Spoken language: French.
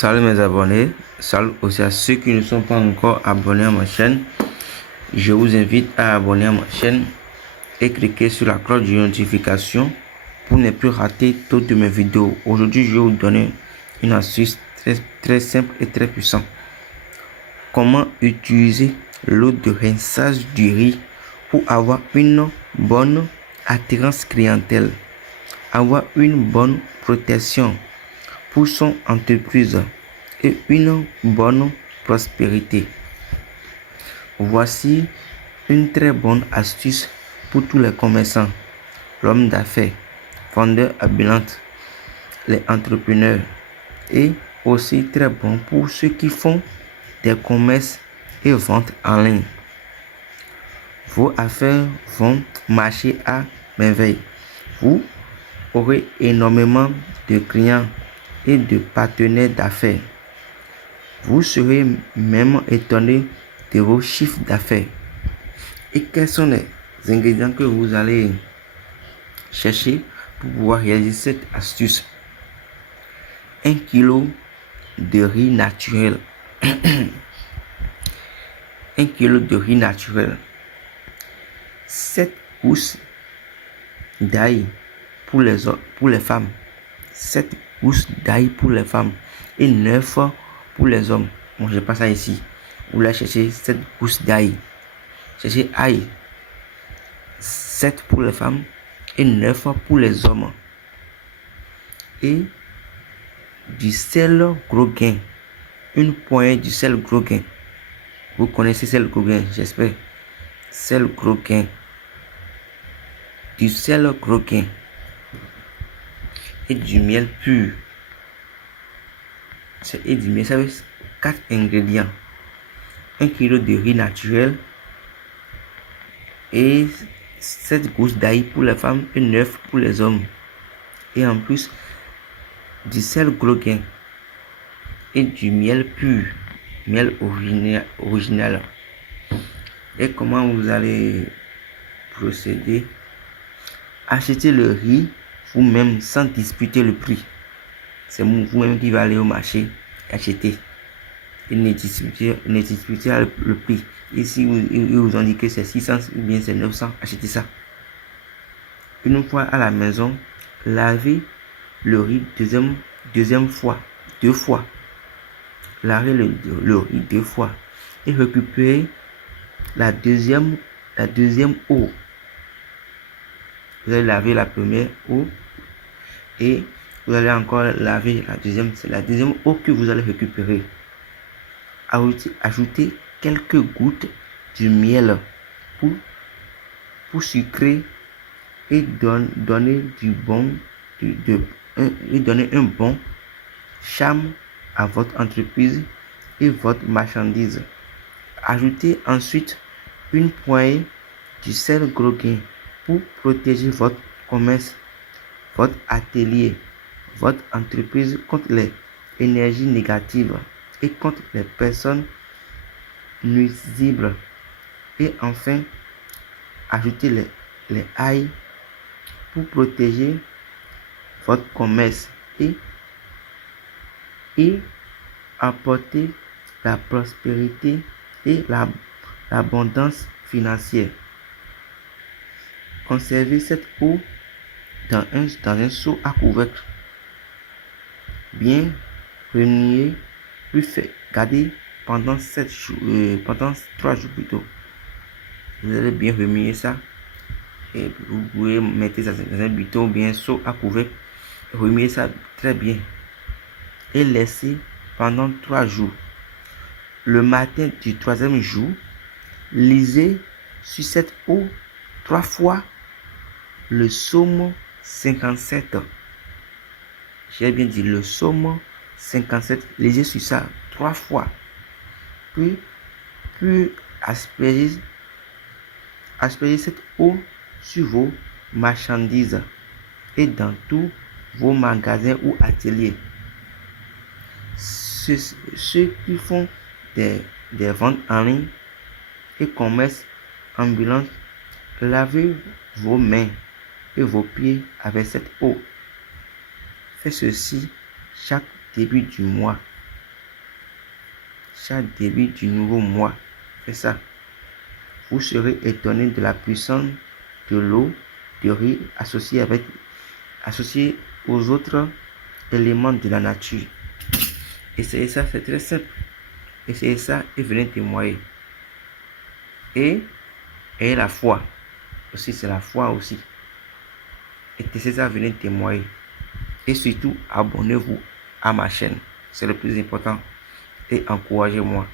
Salut mes abonnés, salut aussi à ceux qui ne sont pas encore abonnés à ma chaîne. Je vous invite à abonner à ma chaîne et cliquer sur la cloche de notification pour ne plus rater toutes mes vidéos. Aujourd'hui, je vais vous donner une astuce très simple et très puissante. Comment utiliser l'eau de rinçage du riz pour avoir une bonne attirance clientèle, avoir une bonne protection pour son entreprise et une bonne prospérité. Voici une très bonne astuce pour tous les commerçants, l'homme d'affaires, vendeurs ambulantes, les entrepreneurs et aussi très bon pour ceux qui font des commerces et ventes en ligne. Vos affaires vont marcher à merveille. Vous aurez énormément de clients et de partenaires d'affaires. Vous serez même étonné de vos chiffres d'affaires. Et quels sont les ingrédients que vous allez chercher pour pouvoir réaliser cette astuce? 1 kg de riz naturel. 1 kg de riz naturel. 7 gousses d'ail pour les femmes. 7 gousses d'ail pour les femmes et 9 pour les hommes. Bon, je passe ça ici. Vous allez chercher 7 gousses d'ail. Cherchez ail. 7 pour les femmes et 9 pour les hommes. Et du sel gros gain. Une poignée du sel gros gain. Vous connaissez sel gros gain, j'espère. Sel gros gain. Du sel gros gain. Et du miel pur. Et du miel, ça veut 4 ingrédients. 1 kg de riz naturel et 7 gousses d'ail pour les femmes et 9 pour les hommes. Et en plus, du sel gros gain et du miel pur, miel original. Et comment vous allez procéder? Achetez le riz vous-même sans disputer le prix. C'est vous-même qui va aller au marché et acheter. Et ne disputez le prix. Et si ils vous ont dit que c'est 600 ou bien c'est 900, achetez ça. Une fois à la maison, lavez le riz deuxième fois, 2 fois. Lavez le riz 2 fois et récupérez la deuxième eau. Vous allez laver la première eau et vous allez encore laver la deuxième. C'est la deuxième eau que vous allez récupérer. Ajoutez quelques gouttes du miel pour sucrer et donner un bon charme à votre entreprise et votre marchandise. Ajoutez ensuite une poignée du sel gros gain pour protéger votre commerce, votre atelier, votre entreprise contre les énergies négatives et contre les personnes nuisibles. Et enfin, ajoutez les ail pour protéger votre commerce et apporter la prospérité et l'abondance financière. Conservez cette eau dans un seau à couvercle. Bien remuer, puis garder pendant 3 jours plutôt. Vous allez bien remuer ça. Et vous pouvez mettre ça dans un bidon ou bien un seau à couvercle. Remuer ça très bien. Et laisser pendant 3 jours. Le matin du 3e jour, lisez sur cette eau 3 fois le psaume 57. J'ai bien dit le psaume 57. Lisez sur ça 3 fois. Puis aspergez cette eau sur vos marchandises et dans tous vos magasins ou ateliers. Ceux qui font des ventes en ligne et commerce ambulant, lavez vos mains et vos pieds avec cette eau. Faites ceci chaque début du mois chaque début du nouveau mois. Fais ça. Vous serez étonné de la puissance de l'eau de riz associée aux autres éléments de la nature. Essayez ça, c'est très simple. Essayez ça et venez témoigner. Et ayez la foi. Aussi, c'est la foi aussi. Et essayez ça, venez témoigner. Et surtout, abonnez-vous à ma chaîne. C'est le plus important. Et encouragez-moi.